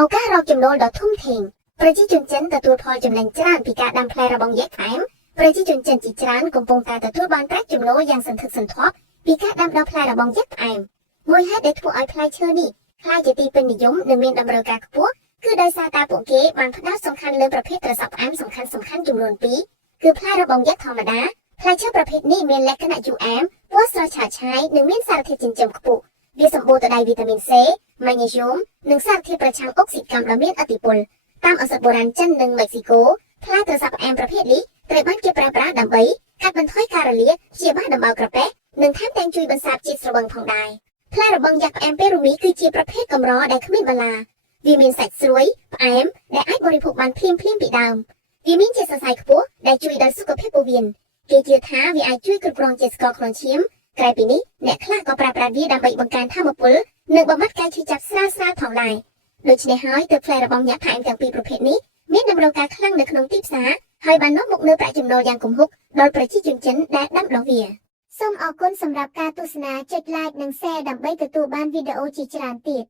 ឱកាសរកចំណូលដ៏ធំធេងប្រជាជនចិនទទួលផលចំណេញច្រើនពីការដាំផ្លែរបងយក្សផ្អែមប្រជាជនចិនជាច្រើនកំពុងតែទទួលបានប្រាក់ចំណូលយ៉ាងសន្ធឹកសន្ធាប់ពីការដាំដុះផ្លែរបងយក្សផ្អែមមួយហេតុដែលធ្វើឲ្យផ្លែឈើនេះក្លាយជាទីពេញនិយមនិងមានតម្រូវការខ្ពស់គឺដោយសារតែពួកគេបានផ្ដោតសំខាន់លើប្រភេទត្រសក់ផ្អែមសំខាន់ចំនួន2គឺផ្លែរបងយក្សធម្មតាផ្លែឈើប្រភេទនេះមានលក្ខណៈយូរអែមពណ៌ស្រស់ឆើតឆាយនិងមានសារធាតុចិញ្ចឹមខ្ពស់វាសម្បូរទៅដោយវីតាមីន C ម៉ាញ៉េស្យូមនិងសារធាតុប្រឆាំងអុកស៊ីតកម្មដ៏មានឥទ្ធិពលតាមឱសថបុរាណចិននិងមិចស៊ីកូផ្លែត្រសក់ផ្អែមប្រភេទនេះត្រូវបានគេប្រើប្រាស់ដើម្បីកាត់បន្ថយការរលាកព្យាបាលដំបៅក្រពះនិងថែមទាំងជួយបន្សាបជាតិស្រវឹងផងដែរផ្លែរបងយក្សផ្អែមពេរូមីគឺជាប្រភេទកម្រដែលគ្មានបន្លាវាមានសាច់ស្រួយផ្អែមដែលអាចបរិភោគបានភ្លាមពីដើមវាមានជាតិសរសៃខ្ពស់ដែលជួយដល់សុខភាពពោះវៀនគេជឿថាវាអាចជួយគ្រប់គ្រងជាតិស្ករក្នុងឈាមក្រៅពីនេះអ្នកខ្លះក៏ប្រើប្រាស់វាដើម្បីបង្កើនថាមពលនិងបំបត្តិការឈឺចាប់ស្រាលៗផងដែរដូច្នេះហើយទើបផ្លែរបងយក្សផ្អែមទាំងពីរប្រភេទនេះមានតម្រូវការខ្លាំងនៅក្នុងទីផ្សារហើយបាននាំមកនូវប្រាក់ចំណូលយ៉ាងគំហុកដល់ប្រជាជនចិនដែលដាំដុះវាសូមអរគុណសម្រាប់ការទស្សនាចុច like និង share ដើម្បីទទួលបានវីដេអូជាច្រើនទៀត